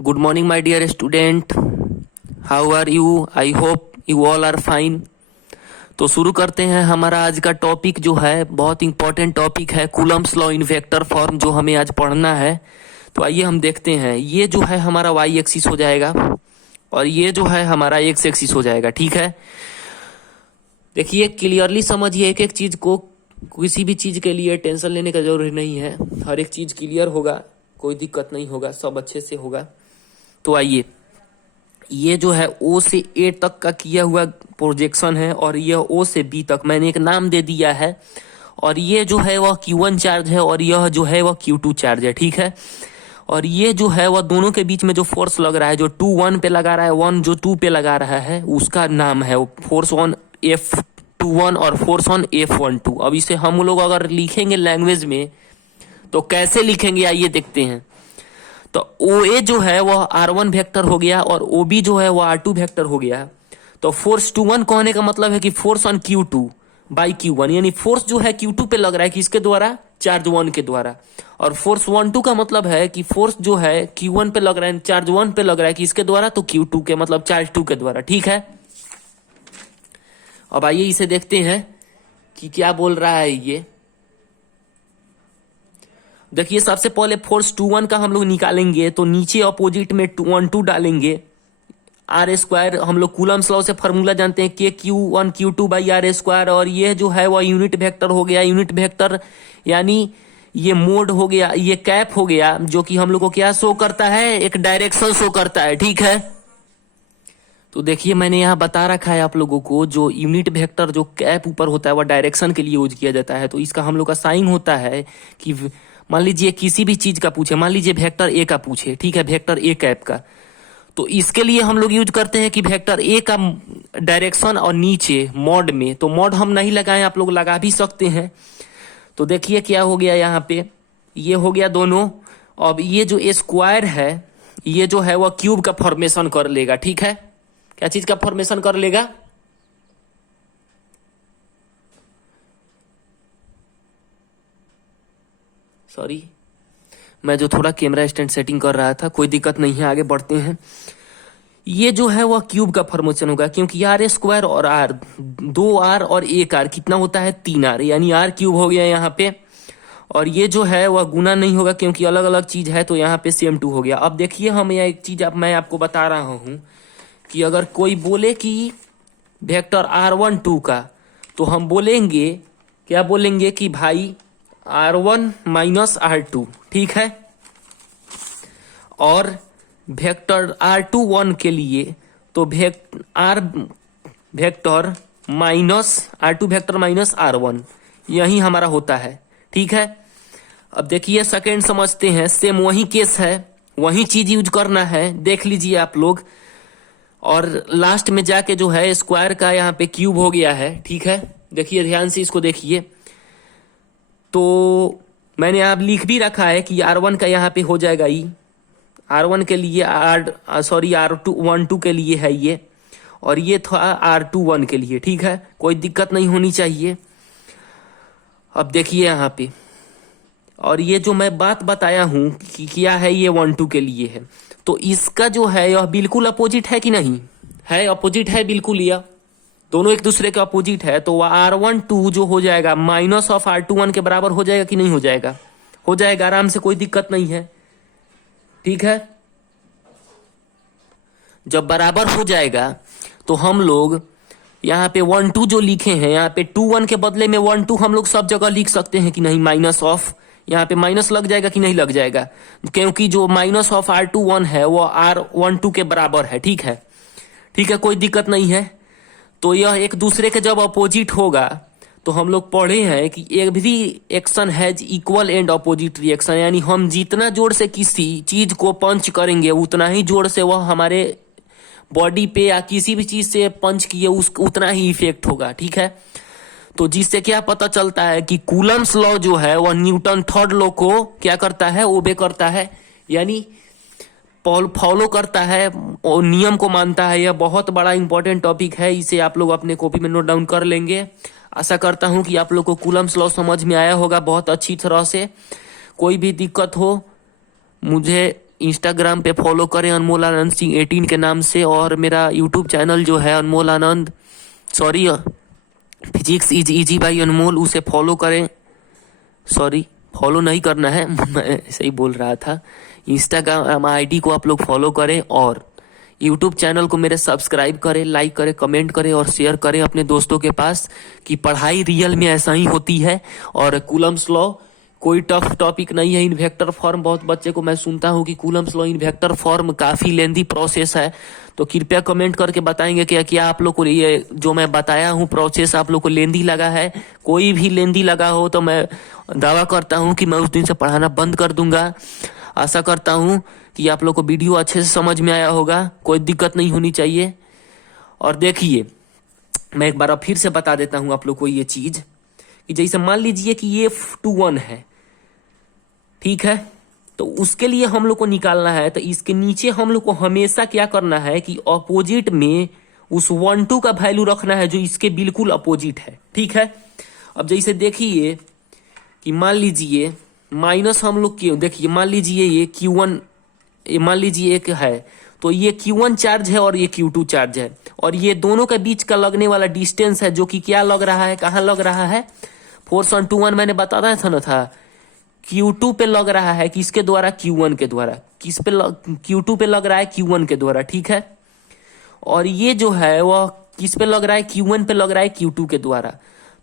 Good morning, my dear student. How are you? I hope you all are fine. तो शुरू करते हैं। हमारा आज का टॉपिक जो है बहुत इंपॉर्टेंट टॉपिक है, Coulomb's law in vector form, जो हमें आज पढ़ना है। तो आइए हम देखते हैं। ये जो है हमारा वाई एक्सिस हो जाएगा और ये जो है हमारा एक्स एक्सिस हो जाएगा। ठीक है, देखिए क्लियरली समझिए एक एक चीज को। किसी भी चीज के लिए टेंशन लेने का जरूरी नहीं है, हर एक चीज क्लियर होगा, कोई दिक्कत नहीं होगा, सब अच्छे से होगा। तो आइए, ये जो है ओ से ए तक का किया हुआ प्रोजेक्शन है और यह ओ से बी तक मैंने एक नाम दे दिया है। और ये जो है वह Q1 चार्ज है और यह जो है वह Q2 चार्ज है। ठीक है, और ये जो है वह दोनों के बीच में जो फोर्स लग रहा है, जो 2 1 पे लगा रहा है, 1 जो 2 पे लगा रहा है, उसका नाम है फोर्स ऑन F21 और फोर्स ऑन F12। अब इसे हम लोग अगर लिखेंगे लैंग्वेज में तो कैसे लिखेंगे, आइए देखते हैं। तो OA जो है वह R1 वेक्टर हो गया और OB जो है वह R2 वेक्टर हो गया। तो फोर्स 21 कहने का मतलब है कि force on Q2 by Q1, यानी फोर्स जो है Q2 पे लग रहा है किसके द्वारा, चार्ज 1 के द्वारा। और फोर्स 12 का मतलब है कि फोर्स जो है Q1 पे लग रहा है, चार्ज 1 पे लग रहा है किसके द्वारा, तो Q2 के मतलब चार्ज 2 के द्वारा। ठीक है, अब आइए इसे देखते हैं कि क्या बोल रहा है ये। देखिए सबसे पहले फोर्स 21 का हम लोग निकालेंगे तो नीचे अपोजिट में 212 डालेंगे। आर स्क्वायर हम लोग कूलम्स लॉ से फॉर्मूला जानते हैं, के Q1 Q2 by are square. और ये जो है वह यूनिट वेक्टर हो गया। यूनिट वेक्टर यानी ये मोड हो गया, ये कैप हो गया, जो कि हम लोग को क्या शो करता है, एक डायरेक्शन शो करता है। ठीक है, तो देखिए मैंने यहाँ बता रखा है आप लोगों को, जो यूनिट वेक्टर जो कैप ऊपर होता है वह डायरेक्शन के लिए यूज किया जाता है। तो इसका हम लोग का साइन होता है कि मान लीजिए किसी भी चीज का पूछे, मान लीजिए वेक्टर ए का पूछे, ठीक है, वेक्टर ए कैप का, तो इसके लिए हम लोग यूज करते हैं कि वेक्टर ए का डायरेक्शन और नीचे मॉड में, तो मॉड हम नहीं लगाएं, आप लोग लगा भी सकते हैं। तो देखिए क्या हो गया यहाँ पे, ये हो गया दोनों। अब ये जो स्क्वायर है ये जो है वह क्यूब का फॉर्मेशन कर लेगा। ठीक है, क्या चीज का फॉर्मेशन कर लेगा, सॉरी मैं जो थोड़ा कैमरा स्टैंड सेटिंग कर रहा था, कोई दिक्कत नहीं है, आगे बढ़ते हैं। ये जो है वह क्यूब का फॉर्मेशन होगा, क्योंकि आर स्क्वायर और आर, 2R और 1R कितना होता है, 3R, यानी आर क्यूब हो गया यहाँ पे। और ये जो है वह गुना नहीं होगा क्योंकि अलग अलग चीज है, तो यहाँ पे सेम 2 हो गया। अब देखिए हम यह एक चीज मैं आपको बता रहा हूं कि अगर कोई बोले कि वेक्टर R12 का, तो हम बोलेंगे, क्या बोलेंगे कि भाई R1 माइनस R2। ठीक है, और वेक्टर R21 के लिए तो vector minus R2 vector minus R1, यही हमारा होता है। ठीक है, अब देखिए सेकेंड समझते हैं। सेम वही केस है, वही चीज यूज करना है, देख लीजिए आप लोग। और लास्ट में जाके जो है स्क्वायर का यहाँ पे क्यूब हो गया है। ठीक है, देखिए ध्यान से इसको देखिए। तो मैंने आप लिख भी रखा है कि R1 का यहाँ पे हो जाएगा ई, R1 के लिए R212 के लिए है ये, और ये था R21 के लिए। ठीक है, कोई दिक्कत नहीं होनी चाहिए। अब देखिए यहाँ पे, और ये जो मैं बात बताया हूं कि क्या है, ये 12 के लिए है, तो इसका जो है यह बिल्कुल अपोजिट है कि नहीं है, अपोजिट है बिल्कुल, यह दोनों एक दूसरे के अपोजिट है। तो R12 जो हो जाएगा माइनस ऑफ R21 के बराबर हो जाएगा कि नहीं हो जाएगा, हो जाएगा आराम से, कोई दिक्कत नहीं है। ठीक है, जब बराबर हो जाएगा तो हम लोग यहाँ पे 12 जो लिखे हैं, यहाँ पे 21 के बदले में 12 हम लोग सब जगह लिख सकते हैं कि नहीं, माइनस ऑफ, यहाँ पे माइनस लग जाएगा कि नहीं लग जाएगा, क्योंकि जो माइनस ऑफ R21 है वो R12 के बराबर है। ठीक है, ठीक है, कोई दिक्कत नहीं है। तो यह एक दूसरे के जब अपोजिट होगा, तो हम लोग पढ़े हैं कि every action has equal and opposite reaction, यानी हम जितना जोर से किसी चीज को पंच करेंगे उतना ही जोर से वह हमारे बॉडी पे या किसी भी चीज से पंच किए उतना ही इफेक्ट होगा। ठीक है, तो जिससे क्या पता चलता है कि कूलम्स लॉ जो है वह न्यूटन थर्ड लॉ को क्या करता है, ओबे करता है, यानी फॉलो करता है और नियम को मानता है। यह बहुत बड़ा इंपॉर्टेंट टॉपिक है, इसे आप लोग अपने कॉपी में नोट डाउन कर लेंगे। आशा करता हूं कि आप लोग को कूलम्स लॉ समझ में आया होगा बहुत अच्छी तरह से। कोई भी दिक्कत हो मुझे इंस्टाग्राम पे फॉलो करें अनमोल आनंद सिंह 18 के नाम से, और मेरा यूट्यूब चैनल जो है अनमोल आनंद फिजिक्स इज इजी बाई अनमोल, उसे फॉलो करें। फॉलो नहीं करना है मैं ऐसे ही बोल रहा था। इंस्टाग्राम आईडी को आप लोग फॉलो करें और यूट्यूब चैनल को मेरे सब्सक्राइब करें, लाइक करें, कमेंट करें और शेयर करें अपने दोस्तों के पास कि पढ़ाई रियल में ऐसा ही होती है। और कूलम्स लॉ कोई टफ टॉपिक नहीं है। इन वेक्टर फॉर्म, बहुत बच्चे को मैं सुनता हूँ कि Coulomb's law in vector form काफी लेंदी प्रोसेस है, तो कृपया कमेंट करके बताएंगे कि क्या आप लोग को ये जो मैं बताया हूँ प्रोसेस आप लोग को लेंदी लगा है। कोई भी लेंदी लगा हो तो मैं दावा करता हूँ कि मैं उस दिन से पढ़ाना बंद कर दूंगा। आशा करता हूँ कि आप लोग को वीडियो अच्छे से समझ में आया होगा, कोई दिक्कत नहीं होनी चाहिए। और देखिए, मैं एक बार फिर से बता देता हूँ आप लोग को ये चीज कि जैसे मान लीजिए कि ये 2 1 है, ठीक है, तो उसके लिए हम लोग को निकालना है, तो इसके नीचे हम लोग को हमेशा क्या करना है कि अपोजिट में उस 1 2 का वैल्यू रखना है जो इसके बिल्कुल अपोजिट है, ठीक है। अब जैसे देखिए कि मान लीजिए माइनस हम लोग क्यों, देखिए मान लीजिए ये Q1, मान लीजिए एक है, तो ये Q1 चार्ज है और ये Q2 चार्ज है, और ये दोनों के बीच का लगने वाला डिस्टेंस है जो कि क्या लग रहा है, कहाँ लग रहा है, फोर्स ऑन 2 1 मैंने बताया था ना था, Q2 पे लग रहा है, किसके द्वारा, Q1 के द्वारा। किस पे Q2 पे लग रहा है, Q1 के द्वारा, ठीक है। और ये जो है वह किस पे लग रहा है, Q1 पे लग रहा है Q2 के द्वारा।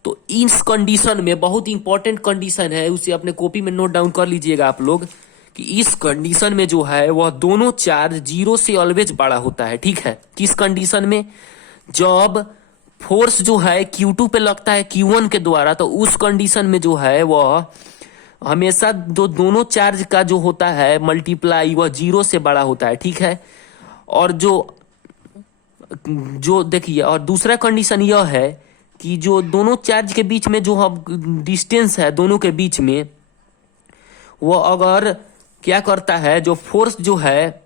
तो इस कंडीशन में बहुत इंपॉर्टेंट कंडीशन है, उसे अपने कॉपी में नोट डाउन कर लीजिएगा आप लोग कि इस कंडीशन में जो है वह दोनों चार्ज 0 से ऑलवेज बड़ा होता है, ठीक है। किस कंडीशन में, जब फोर्स जो है Q2 पे लगता है Q1 के द्वारा, तो उस कंडीशन में जो है वह हमेशा दोनों चार्ज का जो होता है मल्टीप्लाई वह 0 से बड़ा होता है, ठीक है। और जो देखिए, और दूसरा कंडीशन यह है कि जो दोनों चार्ज के बीच में जो डिस्टेंस है दोनों के बीच में, वो अगर क्या करता है, जो फोर्स जो है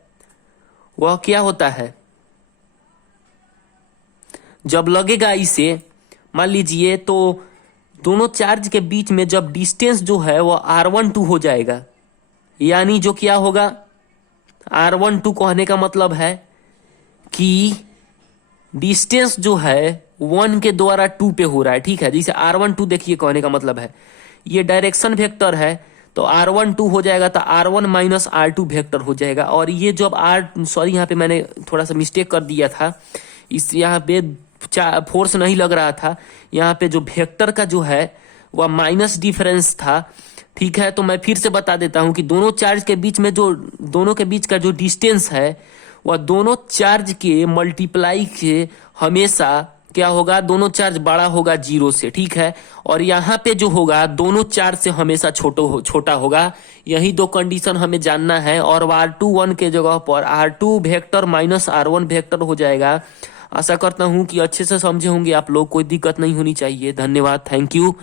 वह क्या होता है, जब लगेगा इसे, मान लीजिए तो दोनों चार्ज के बीच में जब डिस्टेंस जो है वो R12 हो जाएगा, यानी जो क्या होगा, R12 कहने का मतलब है कि डिस्टेंस जो है 1 के द्वारा 2 पे हो रहा है, ठीक है। जैसे R12 देखिए कहने का मतलब है, ये डायरेक्शन वेक्टर है तो R12 हो जाएगा, तो R1 माइनस R2 वेक्टर हो जाएगा। और ये जब यहाँ पे मैंने थोड़ा सा मिस्टेक कर दिया था, इस यहाँ पे फोर्स नहीं लग रहा था, यहाँ पे जो वेक्टर का जो है वह माइनस डिफरेंस था, ठीक है। तो मैं फिर से बता देता हूं कि दोनों चार्ज के बीच में दोनों के बीच का जो डिस्टेंस है वह दोनों चार्ज के मल्टीप्लाई के हमेशा क्या होगा, दोनों चार्ज बड़ा होगा 0 से, ठीक है। और यहाँ पे जो होगा दोनों चार्ज से हमेशा छोटा होगा। यही दो कंडीशन हमें जानना है, और R21 के जगह पर R2 vector minus R1 vector हो जाएगा। आशा करता हूं कि अच्छे से समझे होंगे आप लोग, कोई दिक्कत नहीं होनी चाहिए। धन्यवाद, थैंक यू।